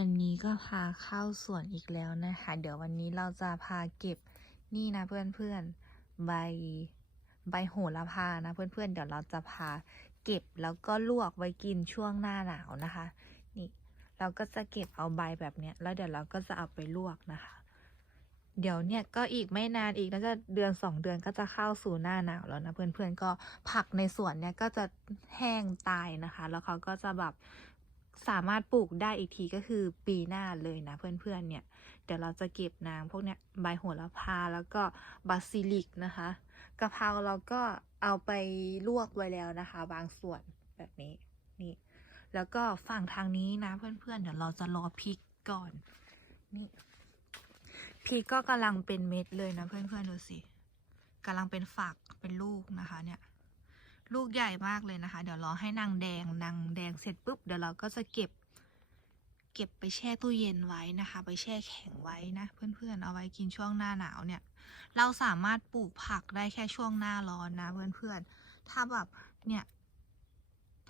วันนี้ก็พาเข้าสวนอีกแล้วนะคะ เดี๋ยววันนี้เราจะพาเก็บนี่นะเพื่อนๆใบใบโหระพานะเพื่อนๆเดี๋ยวเราจะพาเก็บแล้วก็ลวกไว้กินช่วงหน้าหนาวนะคะ นี่เราก็จะเก็บเอาใบแบบเนี้ยแล้วเดี๋ยวเราก็จะเอาไปลวกนะคะ เดี๋ยวเนี่ยก็อีกไม่นานอีกน่าจะเดือนสองเดือนก็จะเข้าสู่หน้าหนาวแล้วนะเพื่อนๆก็ผักในสวนเนี่ยก็จะแห้งตายนะคะ แล้วเขาก็จะแบบ สามารถปลูกได้อีกทีก็คือปีหน้าเลยนะเพื่อนๆเนี่ย เดี๋ยวเราจะเก็บนางพวกเนี้ยใบโหระพาแล้วก็บาซิลิกนะคะกะเพราเราก็เอาไปลวกไว้แล้วนะคะ บางส่วนแบบนี้นี่ แล้วก็ฝั่งทางนี้นะเพื่อนๆเดี๋ยวเราจะรอพริกก่อนนี่พริกก็กำลังเป็นเม็ดเลยนะเพื่อนๆดูสิกำลังเป็นฝักเป็นลูกนะคะเนี่ย ลูกใหญ่มากเลยนะคะ เดี๋ยวรอให้นางแดงนางแดงเสร็จปุ๊บเดี๋ยวเราก็จะเก็บ เก็บไปแช่ตู้เย็นไว้นะคะ ไปแช่แข็งไว้นะ เพื่อนๆเอาไว้กินช่วงหน้าหนาวเนี่ย เราสามารถปลูกผักได้แค่ช่วงหน้าร้อนนะเพื่อนๆถ้าแบบเนี่ย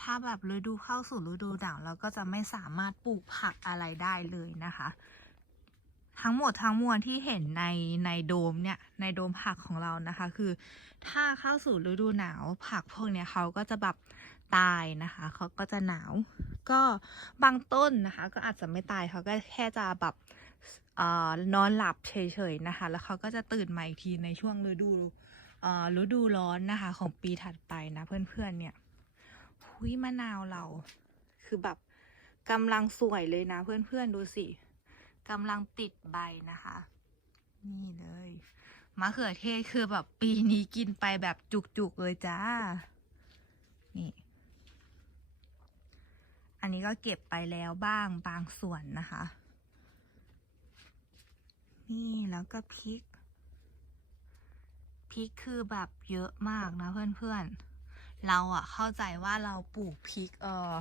ถ้าแบบฤดูเข้าสู่ฤดูหนาวเราก็จะไม่สามารถปลูกผักอะไรได้เลยนะคะ ทั้งหมดทั้งมวลที่เห็นในในโดมเนี่ยในโดมผักของเรานะคะ คือถ้าเข้าสู่ฤดูหนาวผักพวกเนี้ยเขาก็จะแบบตายนะคะเขาก็จะหนาว ก็บางต้นนะคะ ก็อาจจะไม่ตายเขาก็แค่จะแบบออนอนหลับเฉยๆนะคะ แล้วเขาก็จะตื่นมาอีกทีในช่วงฤดูฤดูร้อนนะคะ ของปีถัดไปนะเพื่อนๆเนี่ยหุยมะนาวเราคือแบบกำลังสวยเลยนะเพื่อนๆดูสิ กำลังติดใบนะคะ นี่เลยมะเขือเทศคือแบบปีนี้กินไปแบบจุกๆเลยจ้า นี่ อันนี้ก็เก็บไปแล้วบ้างบางส่วนนะคะ นี่แล้วก็พริก พริกคือแบบเยอะมากนะเพื่อนๆ เราอะเข้าใจว่าเราปลูกพริกเอ่อ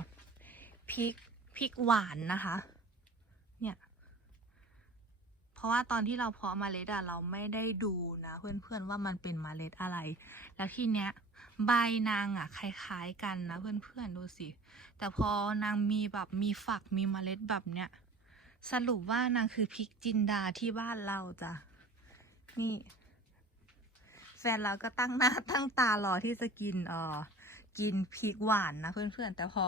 พริกพริกหวานนะคะ เนี่ย เพราะว่าตอนที่เราเพาะเมล็ดอะเราไม่ได้ดูนะ เพื่อนๆว่ามันเป็นเมล็ดอะไร แล้วทีเนี้ยใบนางอะคล้ายๆกันนะเพื่อนๆดูสิ แต่พอนางมีแบบมีฝักมีเมล็ดแบบเนี้ยสรุปว่านางคือพริกจินดาที่บ้านเราจ้ะนี่ แฟนเราก็ตั้งหน้าตั้งตารอที่จะกินเอ่อกินพริกหวานนะเพื่อนๆแต่พอ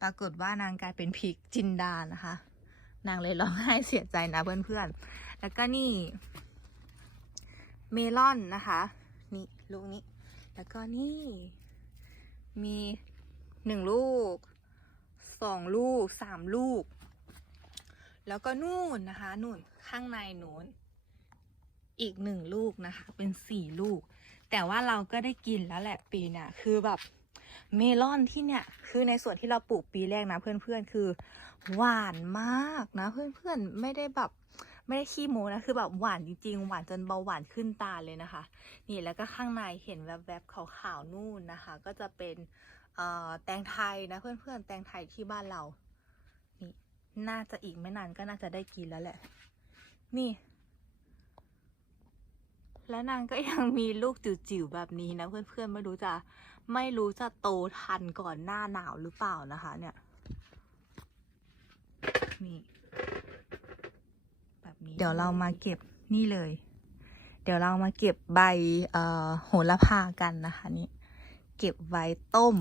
ปรากฏว่านางกลายเป็นพริกจินดานะคะ นางเลยร้องไห้เสียใจนะเพื่อนๆ แล้วก็นี่ เมลอนนะคะ นี่ลูกนี้ แล้วก็นี่ มีหนึ่งลูกสองลูกสามลูก แล้วก็นู่นนะคะ นู่นข้างในนู้นอีกหนึ่งลูกนะคะ เป็นสี่ลูก แต่ว่าเราก็ได้กินแล้วแหละปีเนี่ยคือแบบเมลอนที่เนี่ย คือในส่วนที่เราปลูกปีแรกนะเพื่อนๆ คือ หวานมากนะ เพื่อนๆไม่ได้แบบไม่ได้ขี้โมนะคือแบบหวานจริงๆ หวานจนเบาหวานขึ้นตาเลยนะคะ นี่แล้วก็ข้างในเห็นแวบๆขาวๆนู่นนะคะ ก็จะเป็นเอ่อแตงไทยนะเพื่อนๆแตงไทยที่บ้านเรา นี่น่าจะอีกไม่นานก็น่าจะได้กินแล้วแหละ นี่ และนางก็ยังมีลูกจิ๋วๆแบบนี้นะเพื่อนๆไม่รู้จะไม่รู้จะโตทันก่อนหน้าหนาวหรือเปล่านะคะ เนี่ย นี่แบบนี้ เดี๋ยวเรามาเก็บนี่เลย เดี๋ยวเรามาเก็บใบโหระพากันนะคะนี่เก็บไว้ต้ม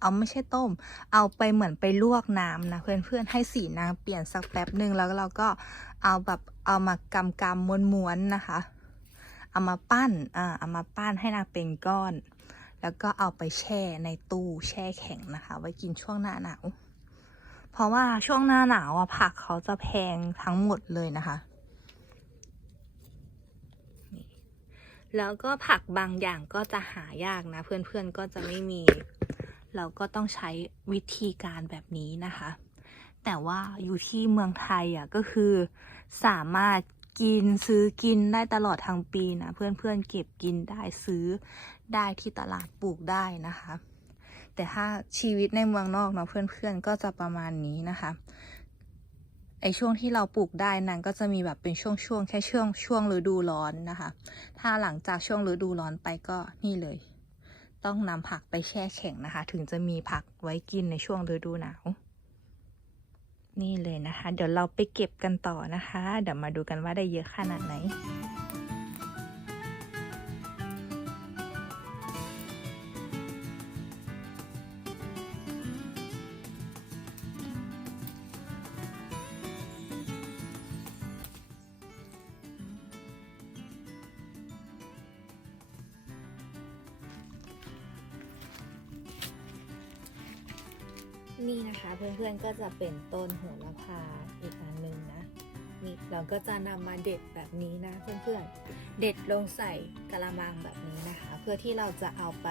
เอาไม่ใช่ต้ม เอาไปเหมือนไปลวกน้ำนะเพื่อนๆให้สีน้ำเปลี่ยนสักแป๊บหนึ่งแล้วเราก็เอาแบบเอามากำกำม้วนๆนะคะ เอามาปั้นอ่าเอามาปั้นให้นาเป็นก้อน แล้วก็เอาไปแช่ในตู้แช่แข็งนะคะ ไว้กินช่วงหน้าหนาว เพราะว่าช่วงหน้าหนาวอะผักเขาจะแพงทั้งหมดเลยนะคะแล้วก็ผักบางอย่างก็จะหายากนะ เพื่อนๆก็จะไม่มี เราก็ต้องใช้วิธีการแบบนี้นะคะ แต่ว่าอยู่ที่เมืองไทยอะก็คือสามารถกินซื้อกินได้ตลอดทั้งปีนะ เพื่อนๆเก็บกินได้ซื้อได้ที่ตลาดปลูกได้นะคะ แต่ถ้าชีวิตในเมืองนอกเนาะเพื่อนๆก็จะประมาณนี้นะคะไอช่วงที่เราปลูกได้นั้นก็จะมีแบบเป็นช่วงๆแค่ช่วงช่วงฤดูร้อนนะคะ ถ้าหลังจากช่วงฤดูร้อนไปก็นี่เลย ต้องนำผักไปแช่แข็งนะคะ ถึงจะมีผักไว้กินในช่วงฤดูหนาว นี่เลยนะคะ เดี๋ยวเราไปเก็บกันต่อนะคะ เดี๋ยวมาดูกันว่าได้เยอะขนาดไหน นี่นะคะเพื่อนๆก็จะเป็นต้นโหระพาอีกอันหนึ่งนะนี่เราก็จะนำมาเด็ดแบบนี้นะเพื่อนๆ เด็ดลงใส่กระมังแบบนี้นะคะ เพื่อที่เราจะเอาไป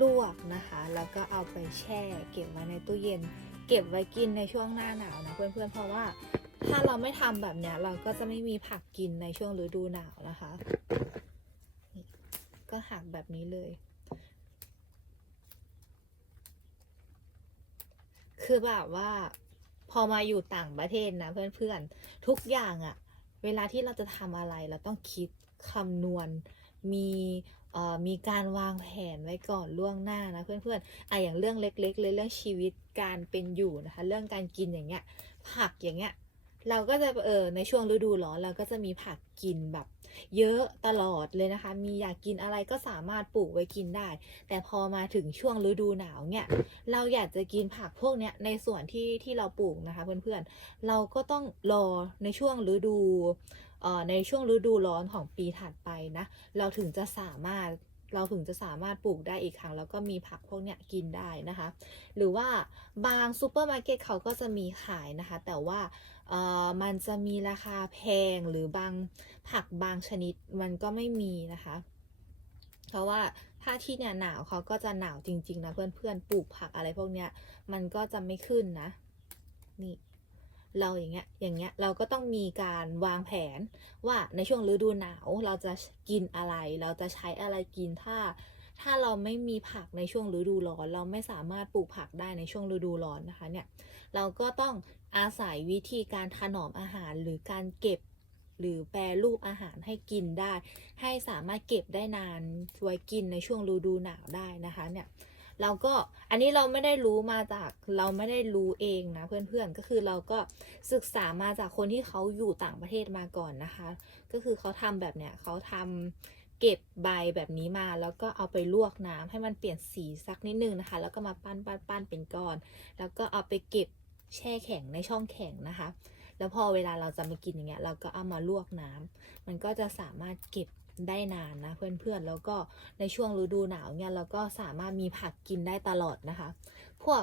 ลวกนะคะ แล้วก็เอาไปแช่เก็บไว้ในตู้เย็น เก็บไว้กินในช่วงหน้าหนาวนะเพื่อนๆ เพราะว่าถ้าเราไม่ทำแบบเนี้ยเราก็จะไม่มีผักกินในช่วงฤดูหนาวนะคะ ก็หักแบบนี้เลย คือแบบว่า พอมาอยู่ต่างประเทศนะเพื่อนๆ ทุกอย่างอะเวลาที่เราจะทำอะไรเราต้องคิดคำนวณมีเอ่อมีการวางแผนไว้ก่อนล่วงหน้านะเพื่อนๆอะอย่างเรื่องเล็กๆเลยเรื่องชีวิตการเป็นอยู่นะคะ เรื่องการกินอย่างเงี้ย ผักอย่างเงี้ย เราก็จะเออในช่วงฤดูร้อนเราก็จะมีผักกินแบบ เยอะตลอดเลยนะคะ มีอยากกินอะไรก็สามารถปลูกไว้กินได้ แต่พอมาถึงช่วงฤดูหนาวเนี่ย เราอยากจะกินผักพวกเนี้ยในส่วนที่ที่เราปลูกนะคะเพื่อนๆ เราก็ต้องรอในช่วงฤดูเอ่อในช่วงฤดูร้อนของปีถัดไปนะ เราถึงจะสามารถ เราถึงจะสามารถปลูกได้อีกครั้ง แล้วก็มีผักพวกเนี้ยกินได้นะคะ หรือว่าบางซูเปอร์มาร์เก็ตเขาก็จะมีขายนะคะ แต่ว่าเออมันจะมีราคาแพงหรือบางผักบางชนิดมันก็ไม่มีนะคะ เพราะว่าถ้าที่เนี่ยหนาวเขาก็จะหนาวจริง ๆ นะเพื่อนๆปลูกผักอะไรพวกเนี้ยมันก็จะไม่ขึ้นนะนี่ เราอย่างเงี้ยอย่างเงี้ยเราก็ต้องมีการวางแผนว่าในช่วงฤดูหนาวเราจะกินอะไร เราจะใช้อะไรกินถ้า ถ้าเราไม่มีผักในช่วงฤดูร้อน เราไม่สามารถปลูกผักได้ในช่วงฤดูร้อนนะคะเนี่ยเราก็ต้องอาศัยวิธีการถนอมอาหารหรือการเก็บหรือแปรรูปอาหารให้กินได้ ให้สามารถเก็บได้นานไว้กินในช่วงฤดูหนาวได้นะคะเนี่ย เราก็อันนี้เราไม่ได้รู้มาจากเราไม่ได้รู้เองนะเพื่อนๆก็คือเราก็ศึกษามาจากคนที่เขาอยู่ต่างประเทศมาก่อนนะคะ ก็คือเขาทำแบบเนี้ยเขาทำเก็บใบแบบนี้มาแล้วก็เอาไปลวกน้ำให้มันเปลี่ยนสีสักนิดนึงนะคะ แล้วก็มาปั้นปั้นปั้นเป็นก้อน แล้วก็เอาไปเก็บแช่แข็งในช่องแข็งนะคะ แล้วพอเวลาเราจะมากินอย่างเงี้ยเราก็เอามาลวกน้ำมันก็จะสามารถเก็บ ได้นานนะเพื่อนๆ แล้วก็ในช่วงฤดูหนาวเนี่ยเราก็สามารถมีผักกินได้ตลอดนะคะ พวก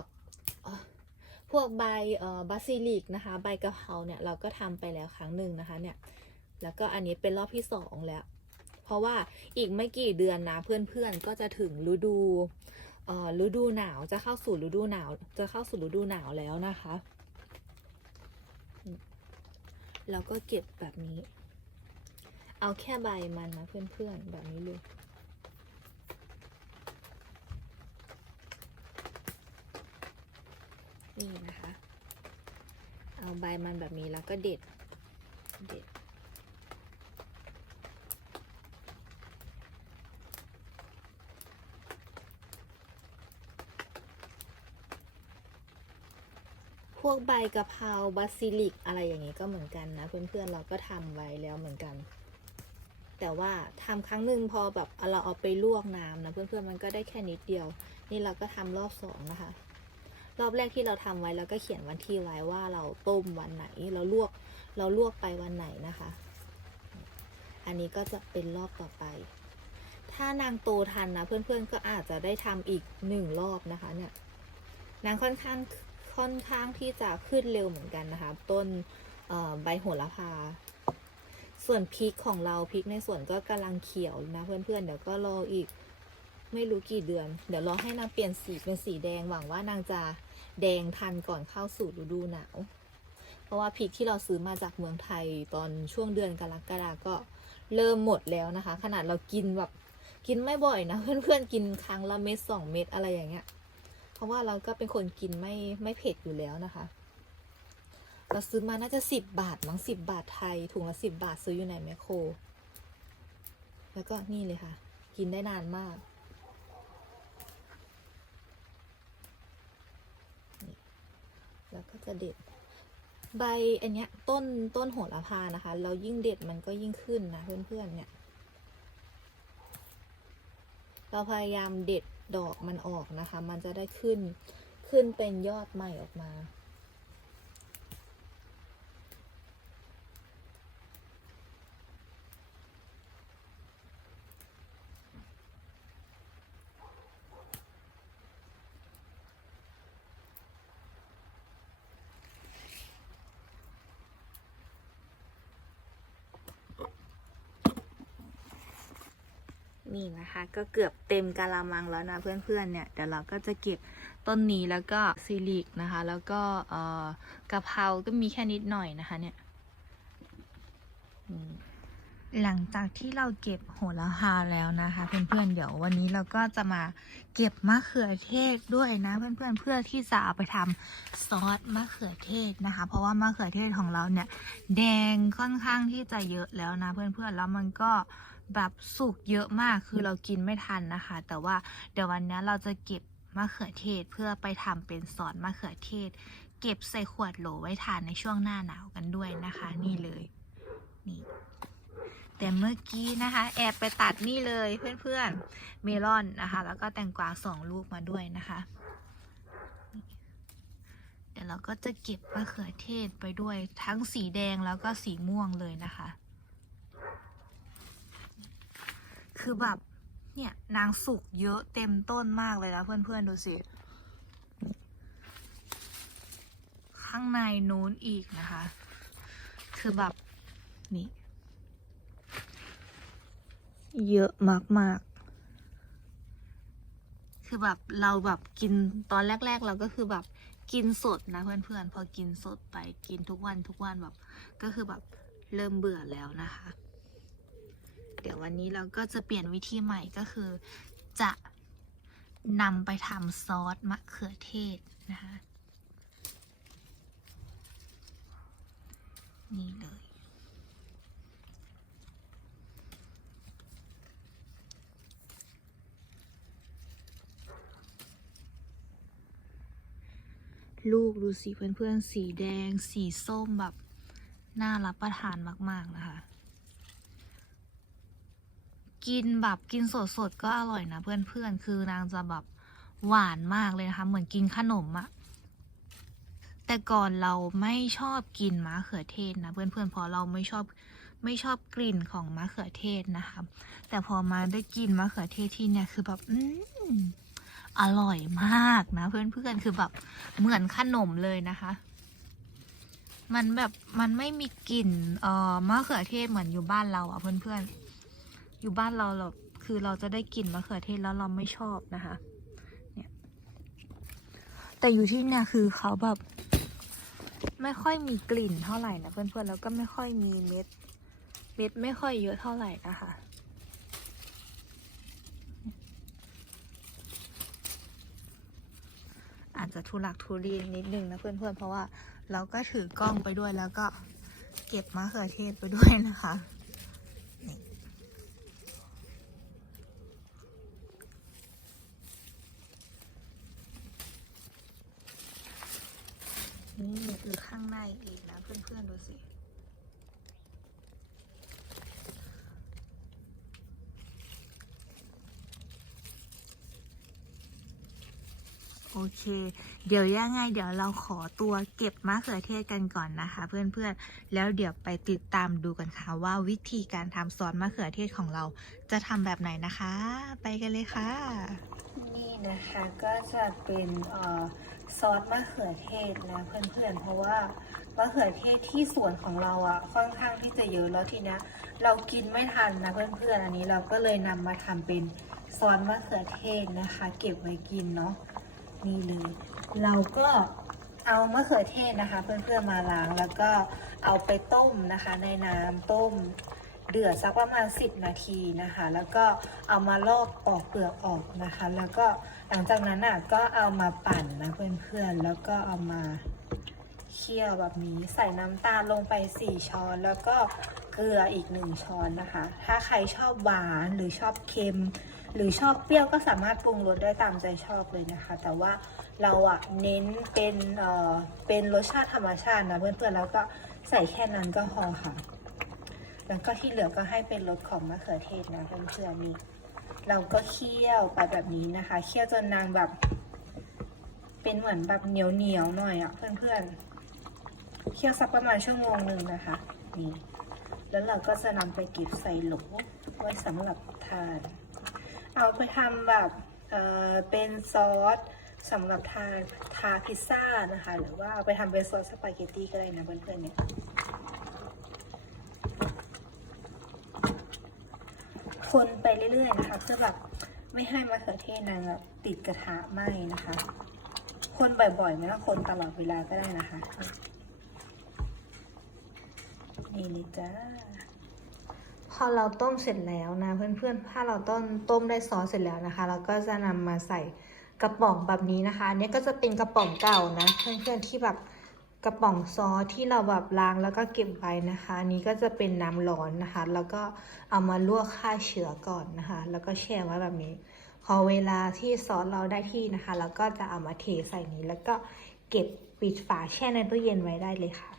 พวกใบเอ่อบาซิลิกนะคะ ใบกะเพราเนี่ยเราก็ทำไปแล้วครั้งหนึ่งนะคะเนี่ยแล้วก็อันนี้เป็นรอบที่สองแล้ว เพราะว่าอีกไม่กี่เดือนนะเพื่อนๆ ก็จะถึงฤดูเอ่อฤดูหนาวจะเข้าสู่ฤดูหนาว จะเข้าสู่ฤดูหนาวแล้วนะคะเราก็เก็บแบบนี้ เอาแค่ใบมันนะเพื่อนๆ แบบนี้เลยนี่นะคะ เอาใบมันแบบนี้แล้วก็เด็ด เด็ด พวกใบกะเพราบาซิลิกอะไรอย่างนี้ก็เหมือนกันนะ เพื่อนๆ เราก็ทำไว้แล้วเหมือนกัน แต่ว่าทำครั้งหนึ่งพอแบบเราเอาไปลวกน้ำนะเพื่อนๆมันก็ได้แค่นิดเดียว นี่เราก็ทำรอบสองนะคะ รอบแรกที่เราทำไว้เราก็เขียนวันที่ไว้ว่าเราต้มวันไหนเราลวกเราลวกไปวันไหนนะคะ อันนี้ก็จะเป็นรอบต่อไป ถ้านางโตทันนะเพื่อนๆก็อาจจะได้ทำอีกหนึ่งรอบนะคะเนี่ยนางค่อนข้างค่อนข้างที่จะขึ้นเร็วเหมือนกันนะคะ ต้นใบโหระพา ส่วนพริกของเราพริกในส่วนก็กำลังเขียวนะเพื่อนๆเดี๋ยวก็รออีกไม่รู้กี่เดือน เดี๋ยวรอให้นางเปลี่ยนสีเป็นสีแดงหวังว่านางจะแดงทันก่อนเข้าสู่ฤดูหนาว เพราะว่าพริกที่เราซื้อมาจากเมืองไทยตอนช่วงเดือนกรกฎาก็เริ่มหมดแล้วนะคะ ขนาดเรากินแบบกินไม่บ่อยนะเพื่อนๆกินครั้งละเม็ดสองเม็ดอะไรอย่างเงี้ย เพราะว่าเราก็เป็นคนกินไม่ไม่เผ็ดอยู่แล้วนะคะ เราซื้อมาน่าจะสิบบาทมั้งสิบบาทไทย ถุงละสิบบาทซื้ออยู่ในแมคโคร แล้วก็นี่เลยค่ะ กินได้นานมาก แล้วก็จะเด็ด ใบอันเนี้ยต้นต้นโหระพานะคะ เรายิ่งเด็ดมันก็ยิ่งขึ้นนะเพื่อนๆเนี่ย เราพยายามเด็ดดอกมันออกนะคะ มันจะได้ขึ้นขึ้นเป็นยอดใหม่ออกมา นี่นะคะ ก็เกือบเต็มกะละมังแล้วนะเพื่อนๆเนี่ยเดี๋ยวเราก็จะเก็บต้นนี้แล้วก็ซีลิกนะคะ แล้วก็เอ่อกะเพราก็มีแค่นิดหน่อยนะคะเนี่ยหลังจากที่เราเก็บโหระพาแล้วนะคะ เพื่อนๆเดี๋ยววันนี้เราก็จะมาเก็บมะเขือเทศด้วยนะ เพื่อนๆเพื่อที่จะเอาไปทำซอสมะเขือเทศนะคะ เพราะว่ามะเขือเทศของเราเนี่ย แดงค่อนข้างที่จะเยอะแล้วนะ เพื่อนๆแล้วมันก็ แบบสุกเยอะมากคือเรากินไม่ทันนะคะ แต่ว่าเดี๋ยววันนี้เราจะเก็บมะเขือเทศเพื่อไปทำเป็นซอสมะเขือเทศ เก็บใส่ขวดโหลไว้ทานในช่วงหน้าหนาวกันด้วยนะคะ นี่เลยนี่แต่เมื่อกี้นะคะ แอบไปตัดนี่เลยเพื่อนๆเมลอนนะคะ แล้วก็แตงกวาสองลูกมาด้วยนะคะนี่เดี๋ยวเราก็จะเก็บมะเขือเทศไปด้วยทั้งสีแดงแล้วก็สีม่วงเลยนะคะ คือแบบเนี่ยนางสุกเยอะเต็มต้นมากเลยนะเพื่อนๆดูสิ ข้างในนู้นอีกนะคะ คือแบบนี่เยอะมากๆ คือแบบเราแบบกินตอนแรก ๆ เราก็คือแบบกินสดนะเพื่อนๆ พอกินสดไปกินทุกวันทุกวันแบบ ก็คือแบบเริ่มเบื่อแล้วนะคะ เดี๋ยววันนี้เราก็จะเปลี่ยนวิธีใหม่ก็คือ จะนำไปทำซอสมะเขือเทศนะคะ นี่เลย ลูกดูสิเพื่อนๆ สีแดง สีส้มแบบ น่ารับประทานมาก ๆ นะคะ กินแบบกินสดๆก็อร่อยนะเพื่อนๆ คือนางจะแบบหวานมากเลยนะคะ เหมือนกินขนมอะแต่ก่อนเราไม่ชอบกินมะเขือเทศนะเพื่อนๆเพราะเราไม่ชอบไม่ชอบกลิ่นของมะเขือเทศนะคะแต่พอมาได้กินมะเขือเทศที่เนี่ยคือแบบอืมอร่อยมากนะเพื่อนๆคือแบบเหมือนขนมเลยนะคะ มันแบบมันไม่มีกลิ่นเอ่อมะเขือเทศเหมือนอยู่บ้านเราอะเพื่อนๆ อยู่บ้านเราเราคือเราจะได้กลิ่นมะเขือเทศแล้วเราไม่ชอบนะคะ เนี่ย แต่อยู่ที่เนี่ยคือเขาแบบไม่ค่อยมีกลิ่นเท่าไหร่นะเพื่อนๆแล้วก็ไม่ค่อยมีเม็ด เม็ดไม่ค่อยเยอะเท่าไหร่นะคะอาจจะทุลักทุเลนิดนึงนะเพื่อนๆ เพราะว่าเราก็ถือกล้องไปด้วยแล้วก็เก็บมะเขือเทศไปด้วยนะคะ นี่คือข้างในอีกนะเพื่อนๆดูสิ โอเค เดี๋ยวยังไง เดี๋ยวเราขอตัวเก็บมะเขือเทศกันก่อนนะคะ เพื่อนๆ แล้วเดี๋ยวไปติดตามดูกันค่ะว่าวิธีการทำซอสมะเขือเทศของเราจะทำแบบไหนนะคะ ไปกันเลยค่ะ นี่นะคะก็จะเป็นเอ่อ ซอสมะเขือเทศนะเพื่อนๆ เพราะว่ามะเขือเทศที่สวนของเราอะ่ะค่อนข้างที่จะเยอะแล้วทีเนี้ยเรากินไม่ทันนะเพื่อนๆ อันนี้เราก็เลยนำมาทำเป็นซอสมะเขือเทศนะคะ เก็บไว้กินเนาะนี่เลย เราก็เอามะเขือเทศนะคะ เพื่อนๆมาล้างแล้วก็เอาไปต้มนะคะ ในน้ำต้มเดือดสักประมาณ 10 นาทีนะคะ แล้วก็เอามาลอกปอกเปลือกออกนะคะ แล้วก็ หลังจากนั้นอะก็เอามาปั่นนะเพื่อนๆ แล้วก็เอามาเคี่ยวแบบนี้ใส่น้ำตาลลงไป 4 ช้อน แล้วก็เกลืออีกหนึ่งช้อนนะคะ ถ้าใครชอบหวานหรือชอบเค็ม หรือชอบเปรี้ยวก็สามารถปรุงรสได้ตามใจชอบเลยนะคะ แต่ว่าเราอะเน้นเป็นเอ่อเป็นรสชาติธรรมชาตินะเพื่อนๆแล้วก็ใส่แค่นั้นก็พอค่ะ แล้วก็ที่เหลือก็ให้เป็นรสของมะเขือเทศนะเพื่อนๆนี่ เราก็เคี่ยวไปแบบนี้นะคะ เคี่ยวจนนางแบบ เป็นเหมือนแบบเหนียวเหนียวหน่อยอะเพื่อนๆ เคี่ยวสักประมาณชั่วโมงหนึ่งนะคะ นี่ แล้วเราก็จะนำไปเก็บใส่โหลไว้สำหรับทาน เอาไปทำแบบเออเป็นซอสสำหรับทานทาพิซซ่านะคะ หรือว่าเอาไปทำเป็นซอสสปาเกตตี้ก็ได้นะเพื่อนๆเนี่ย คนไปเรื่อยๆนะคะเพื่อแบบไม่ให้มะเขือเทศนางแบบติดกระทะไหม้นะคะ คนบ่อยๆไม่ต้องคนตลอดเวลาก็ได้นะคะ นี่เลยจ้าพอเราต้มเสร็จแล้วนะเพื่อนๆ ถ้าเราต้มต้มได้ซอสเสร็จแล้วนะคะ เราก็จะนำมาใส่กระป๋องแบบนี้นะคะอันนี้ก็จะเป็นกระป๋องเก่านะ เพื่อนๆที่แบบ กระป๋องซอสที่เราแบบล้างแล้วก็เก็บไว้นะคะนนี้ก็จะเป็นน้ำร้อนนะคะ แล้วก็เอามาลวกฆ่าเชื้อก่อนนะคะ แล้วก็แช่ไว้แบบนี้ พอเวลาที่ซอสเราได้ที่นะคะ เราก็จะเอามาเทใส่นี้ แล้วก็เก็บปิดฝาแช่ในตู้เย็นไว้ได้เลยค่ะ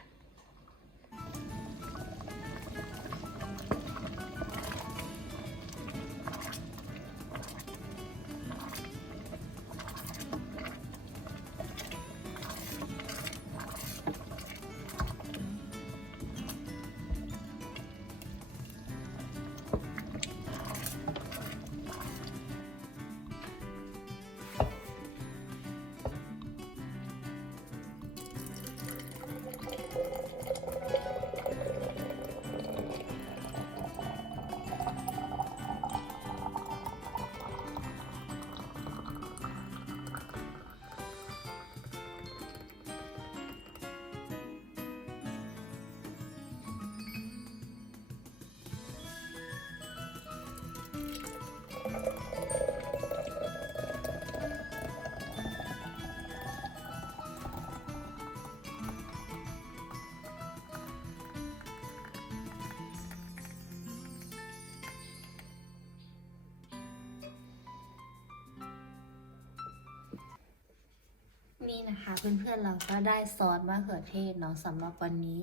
นะคะเพื่อนๆเราก็ได้ซอสมะเขือเทศเนาะสำหรับวันนี้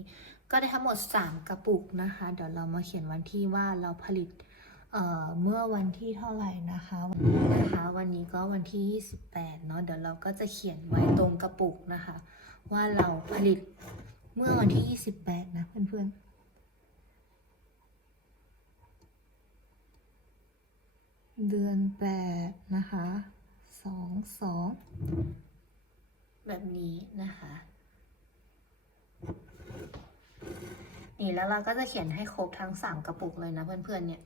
ก็ได้ทั้งหมด 3 กระปุกนะคะ เดี๋ยวเรามาเขียนวันที่ว่าเราผลิตเอ่อเมื่อวันที่เท่าไหร่นะคะวันนี้นะคะ วันนี้ก็วันที่ 28 เนาะเดี๋ยวเราก็จะเขียนไว้ตรงกระปุกนะคะ ว่าเราผลิตเมื่อวันที่ 28 นะเพื่อนๆเดือน8นะคะสองสอง แบบนี้นะคะ นี่แล้วเราก็จะเขียนให้ครบทั้งสามกระปุกเลยนะเพื่อนๆเนี่ย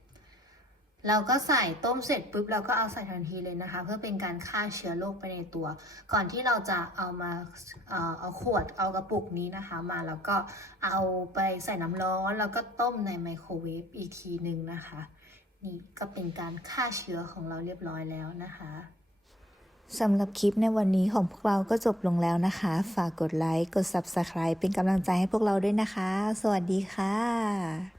เราก็ใส่ต้มเสร็จปุ๊บเราก็เอาใส่ทันทีเลยนะคะ เพื่อเป็นการฆ่าเชื้อโรคไปในตัว ก่อนที่เราจะเอามาเอ่อเอาขวดเอากระปุกนี้นะคะ มาแล้วก็เอาไปใส่น้ำร้อนแล้วก็ต้มในไมโครเวฟอีกทีหนึ่งนะคะนี่ก็เป็นการฆ่าเชื้อของเราเรียบร้อยแล้วนะคะ สำหรับคลิปในวันนี้ของพวกเราก็จบลงแล้วนะคะ ฝากกดไลค์ กด Subscribe เป็นกำลังใจให้พวกเราด้วยนะคะ สวัสดีค่ะ